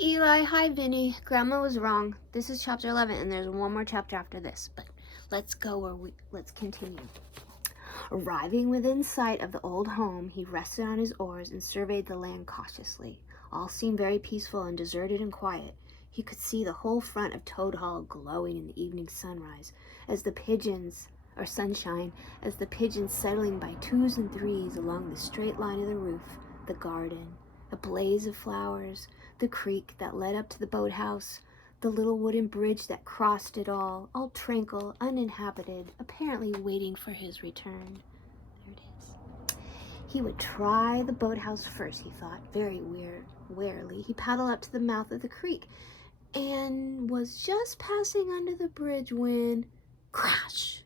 Hi, Eli. Hi, Vinny. Grandma was wrong. This is chapter 11, and there's one more chapter after this. But let's continue. Arriving within sight of the old home, he rested on his oars and surveyed the land cautiously. All seemed very peaceful and deserted and quiet. He could see the whole front of Toad Hall glowing in the evening sunrise, as the pigeons settling by twos and threes along the straight line of the roof, the garden, a blaze of flowers, the creek that led up to the boathouse, the little wooden bridge that crossed it all tranquil, uninhabited, apparently waiting for his return. There it is. He would try the boathouse first, he thought, very warily. He paddled up to the mouth of the creek and was just passing under the bridge when, crash!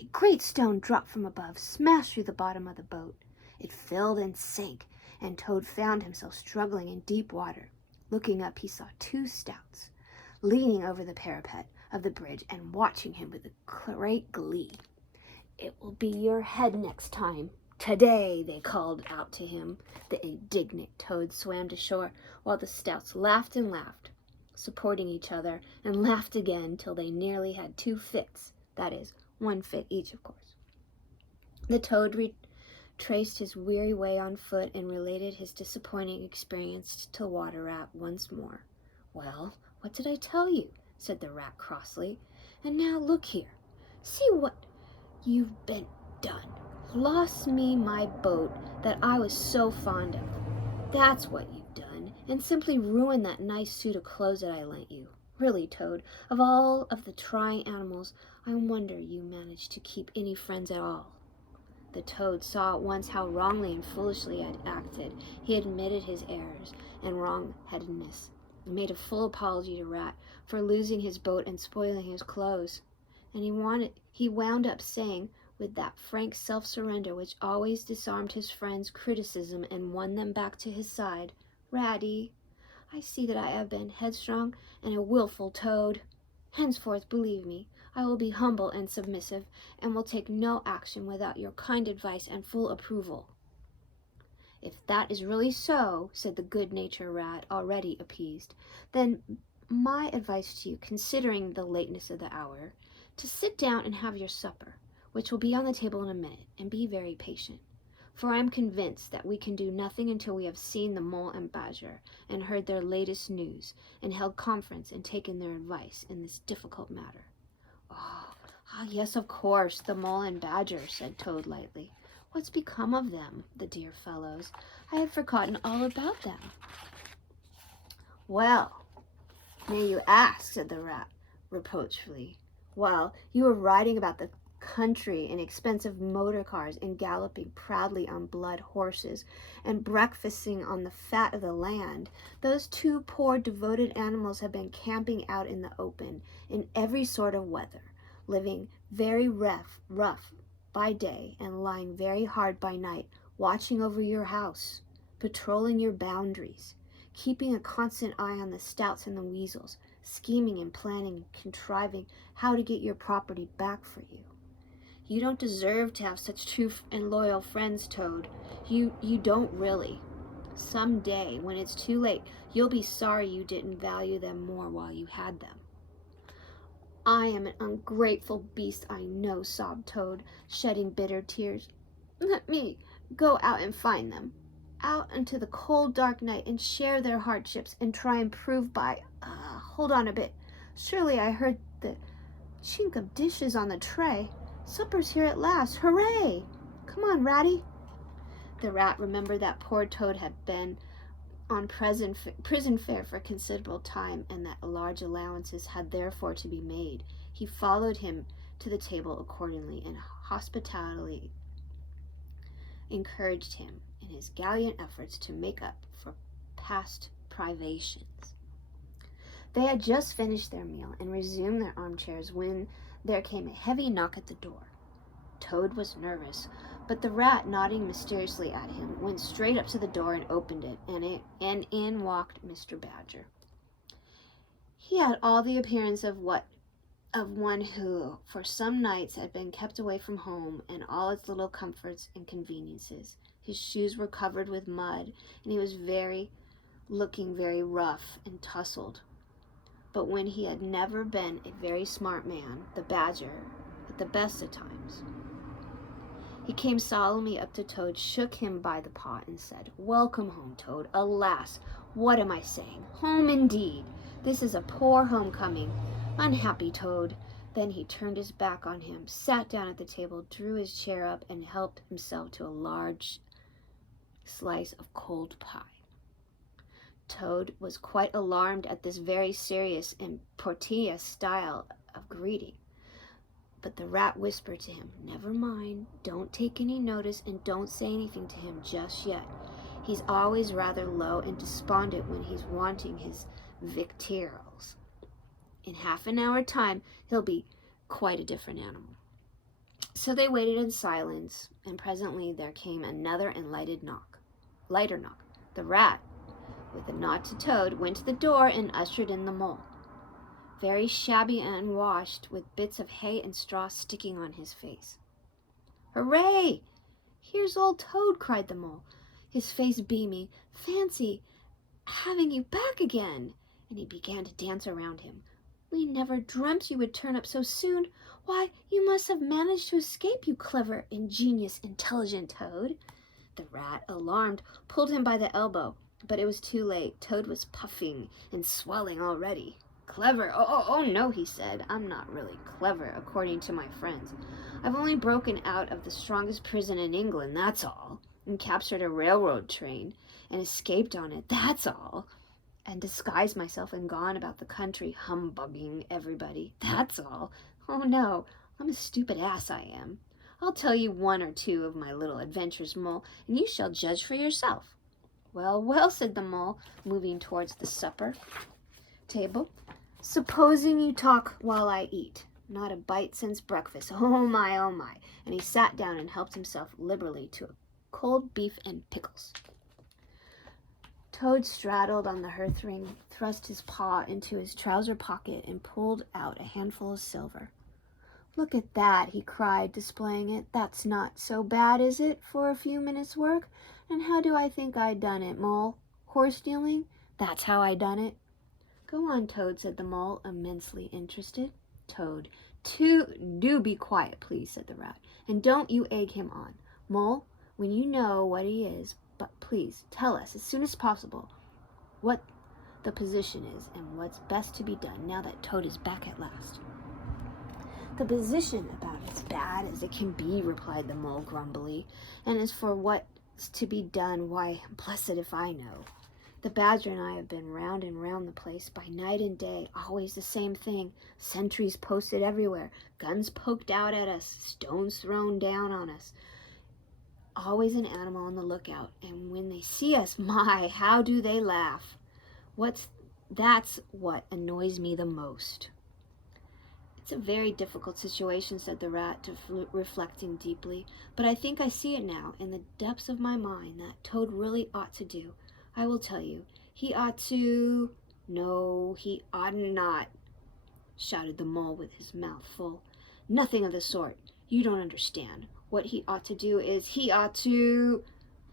A great stone dropped from above, smashed through the bottom of the boat. It filled and sank, and Toad found himself struggling in deep water. Looking up, he saw two Stouts leaning over the parapet of the bridge and watching him with great glee. "It will be your head next time. Today," they called out to him. The indignant Toad swam to shore, while the Stouts laughed and laughed, supporting each other, and laughed again till they nearly had two fits. That is, one fit each, of course. The Toad retraced his weary way on foot and related his disappointing experience to Water Rat once more. "Well, what did I tell you?" said the Rat crossly. "And now look here. See what you've been done. Lost me my boat that I was so fond of. That's what you've done, and simply ruined that nice suit of clothes that I lent you. Really, Toad, of all of the trying animals, I wonder you managed to keep any friends at all." The Toad saw at once how wrongly and foolishly he had acted. He admitted his errors and wrongheadedness, and made a full apology to Rat for losing his boat and spoiling his clothes. And he wound up saying, with that frank self-surrender which always disarmed his friends' criticism and won them back to his side, "Ratty, I see that I have been headstrong and a willful Toad. Henceforth, believe me, I will be humble and submissive, and will take no action without your kind advice and full approval." "If that is really so," said the good-natured Rat, already appeased, "then my advice to you, considering the lateness of the hour, to sit down and have your supper, which will be on the table in a minute, and be very patient. For I am convinced that we can do nothing until we have seen the Mole and Badger, and heard their latest news, and held conference and taken their advice in this difficult matter." Yes, of course, the Mole and Badger," said Toad lightly. "What's become of them, the dear fellows? I had forgotten all about them." "Well, may you ask," said the Rat reproachfully, "while you were riding about the country in expensive motor cars and galloping proudly on blood horses and breakfasting on the fat of the land, those two poor devoted animals have been camping out in the open in every sort of weather, living very rough by day and lying very hard by night, watching over your house, patrolling your boundaries, keeping a constant eye on the Stouts and the Weasels, scheming and planning and contriving how to get your property back for you. You don't deserve to have such true and loyal friends, Toad. You don't really. Some day, when it's too late, you'll be sorry you didn't value them more while you had them." "I am an ungrateful beast, I know," sobbed Toad, shedding bitter tears. "Let me go out and find them, out into the cold, dark night, and share their hardships, and try and prove by... hold on a bit. Surely I heard the chink of dishes on the tray. Supper's here at last. Hooray! Come on, Ratty." The Rat remembered that poor Toad had been on prison fare for a considerable time, and that large allowances had therefore to be made. He followed him to the table accordingly, and hospitably encouraged him in his gallant efforts to make up for past privations. They had just finished their meal and resumed their armchairs when there came a heavy knock at the door. Toad was nervous, but the Rat, nodding mysteriously at him, went straight up to the door and opened it, and in walked Mr. Badger. He had all the appearance of one who for some nights had been kept away from home and all its little comforts and conveniences. His shoes were covered with mud, and he was very looking very rough and tousled. But when he had never been a very smart man, the badger, at the best of times, he came solemnly up to Toad, shook him by the paw, and said, "Welcome home, Toad. Alas, what am I saying? Home indeed. This is a poor homecoming. Unhappy Toad." Then he turned his back on him, sat down at the table, drew his chair up, and helped himself to a large slice of cold pie. Toad was quite alarmed at this very serious and portilla style of greeting. But the rat whispered to him, "Never mind, don't take any notice and don't say anything to him just yet. He's always rather low and despondent when he's wanting his victuals. In half an hour time, he'll be quite a different animal." So they waited in silence, and presently there came another and lighter knock. The rat, with a nod to Toad, went to the door and ushered in the mole, very shabby and unwashed, with bits of hay and straw sticking on his face. "Hooray! Here's old Toad," cried the mole, his face beaming. "Fancy having you back again!" And he began to dance around him. "We never dreamt you would turn up so soon. Why, you must have managed to escape, you clever, ingenious, intelligent Toad." The rat, alarmed, pulled him by the elbow, but it was too late. Toad was puffing and swelling already. "Clever? Oh, no," he said. "I'm not really clever, according to my friends. I've only broken out of the strongest prison in England, that's all, and captured a railroad train, and escaped on it, that's all, and disguised myself and gone about the country humbugging everybody, that's all. Oh, no, I'm a stupid ass, I am. I'll tell you one or two of my little adventures, Mole, and you shall judge for yourself." "Well, well," said the mole, moving towards the supper table. "Supposing you talk while I eat. Not a bite since breakfast. Oh my, oh my." And he sat down and helped himself liberally to cold beef and pickles. Toad straddled on the hearthrug, thrust his paw into his trouser pocket, and pulled out a handful of silver. "Look at that," he cried, displaying it. "That's not so bad, is it, for a few minutes' work? And how do I think I done it, Mole? Horse stealing? That's how I done it." "Go on, Toad," said the mole, immensely interested. "Toad, do be quiet, please," said the rat, "and don't you egg him on. Mole, when you know what he is, but please tell us as soon as possible what the position is and what's best to be done now that Toad is back at last." "The position about as bad as it can be," replied the mole grumbly, "and as for what's to be done, why, blessed if I know. The badger and I have been round and round the place by night and day, always the same thing. Sentries posted everywhere, guns poked out at us, stones thrown down on us. Always an animal on the lookout, and when they see us, my, how do they laugh! That's what annoys me the most." "It's a very difficult situation," said the rat, reflecting deeply, "but I think I see it now, in the depths of my mind, that Toad really ought to do. I will tell you. He ought to—" "No, he ought not," shouted the mole with his mouth full. "Nothing of the sort. You don't understand. What he ought to do is, he ought to—"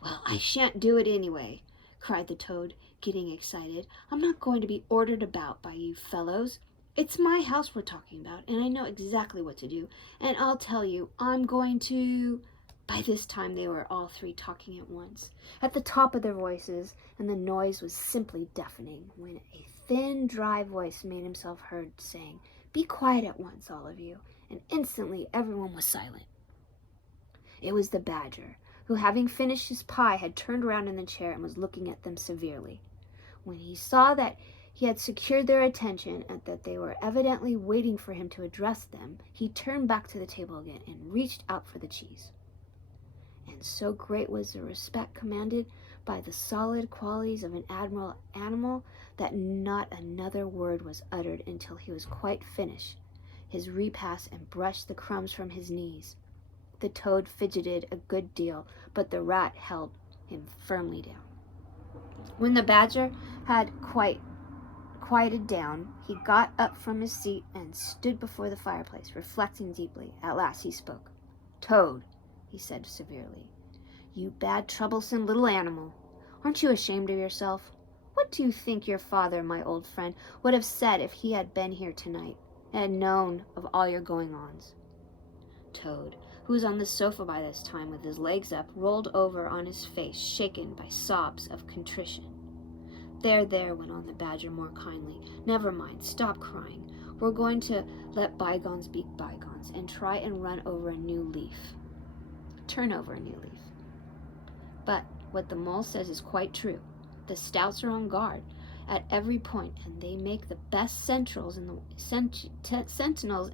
"Well, I shan't do it anyway," cried the Toad, getting excited. "I'm not going to be ordered about by you fellows. It's my house we're talking about, and I know exactly what to do, and I'll tell you, I'm going to—" By this time they were all three talking at once, at the top of their voices, and the noise was simply deafening, when a thin, dry voice made himself heard, saying, "Be quiet at once, all of you," and instantly everyone was silent. It was the badger, who, having finished his pie, had turned round in the chair and was looking at them severely. When he saw that he had secured their attention and that they were evidently waiting for him to address them, he turned back to the table again and reached out for the cheese. And so great was the respect commanded by the solid qualities of an animal that not another word was uttered until he was quite finished his repast and brushed the crumbs from his knees. The Toad fidgeted a good deal, but the rat held him firmly down. When the badger had quieted down, he got up from his seat and stood before the fireplace, reflecting deeply. At last he spoke. "Toad," he said severely, "you bad, troublesome little animal, aren't you ashamed of yourself? What do you think your father, my old friend, would have said if he had been here tonight and had known of all your going-ons? Toad, who was on the sofa by this time with his legs up, rolled over on his face, shaken by sobs of contrition. There, went on the Badger more kindly. Never mind, stop crying. We're going to let bygones be bygones and try and run over a new leaf. Turn over a new leaf. But what the mole says is quite true. The Stouts are on guard at every point, and they make the best sentinels in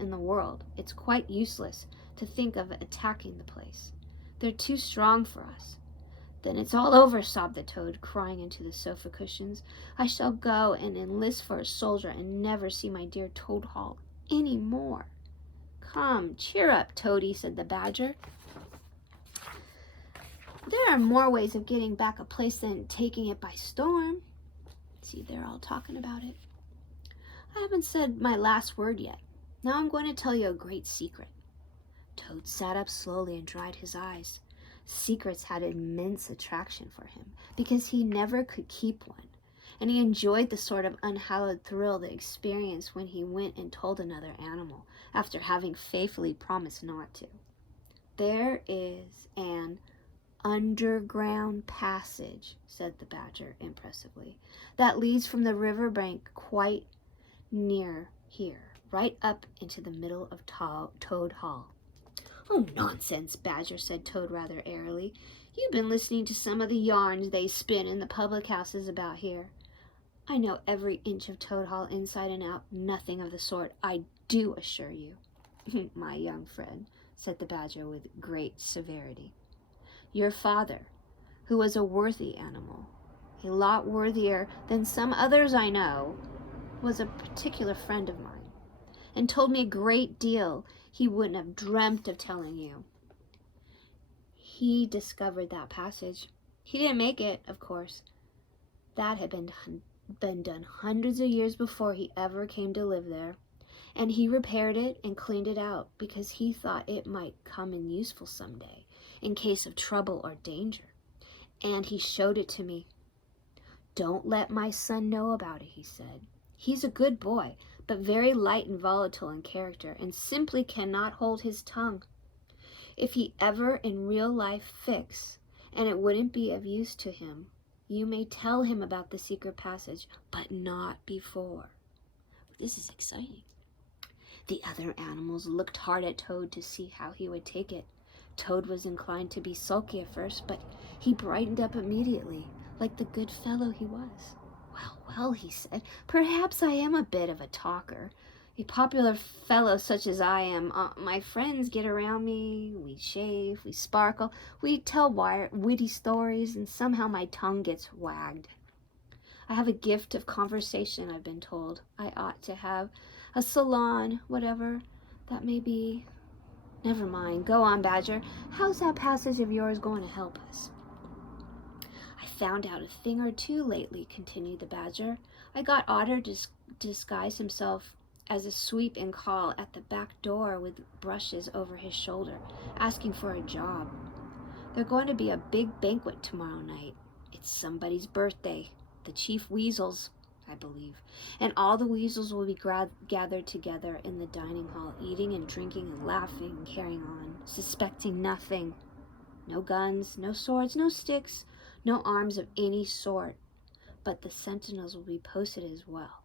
the world. It's quite useless to think of attacking the place. They're too strong for us. Then it's all over, sobbed the Toad, crying into the sofa cushions. I shall go and enlist for a soldier and never see my dear Toad Hall any more. Come, cheer up, Toady, said the Badger. There are more ways of getting back a place than taking it by storm. See, they're all talking about it. I haven't said my last word yet. Now I'm going to tell you a great secret. Toad sat up slowly and dried his eyes. Secrets had immense attraction for him because he never could keep one, and he enjoyed the sort of unhallowed thrill they experienced when he went and told another animal after having faithfully promised not to. There is an underground passage, said the Badger impressively, that leads from the river bank quite near here, right up into the middle of Toad Hall. Oh, nonsense, Badger, said Toad rather airily. You've been listening to some of the yarns they spin in the public houses about here. I know every inch of Toad Hall inside and out. Nothing of the sort, I do assure you. My young friend, said the Badger with great severity. Your father, who was a worthy animal, a lot worthier than some others I know, was a particular friend of mine, and told me a great deal he wouldn't have dreamt of telling you. He discovered that passage. He didn't make it, of course. That had been done hundreds of years before he ever came to live there, and he repaired it and cleaned it out because he thought it might come in useful someday in case of trouble or danger. And he showed it to me. Don't let my son know about it, he said. He's a good boy, but very light and volatile in character, and simply cannot hold his tongue. If he ever in real life fix, and it wouldn't be of use to him, you may tell him about the secret passage, but not before. This is exciting. The other animals looked hard at Toad to see how he would take it. Toad was inclined to be sulky at first, but he brightened up immediately, like the good fellow he was. Well, he said, perhaps I am a bit of a talker. A popular fellow such as I am, my friends get around me, we chaff, we sparkle, we tell witty stories, and somehow my tongue gets wagged. I have a gift of conversation, I've been told. I ought to have a salon, whatever that may be. Never mind, go on, Badger. How's that passage of yours going to help us? I found out a thing or two lately, continued the Badger. I got Otter to disguise himself as a sweep and call at the back door with brushes over his shoulder, asking for a job. There's going to be a big banquet tomorrow night. It's somebody's birthday, the Chief Weasel's, I believe, and all the weasels will be gathered together in the dining hall, eating and drinking and laughing and carrying on, suspecting nothing. No guns, no swords, no sticks, no arms of any sort, but the sentinels will be posted as well,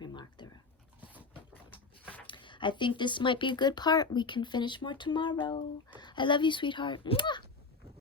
remarked the Rat. I think this might be a good part. We can finish more tomorrow. I love you, sweetheart. Mwah!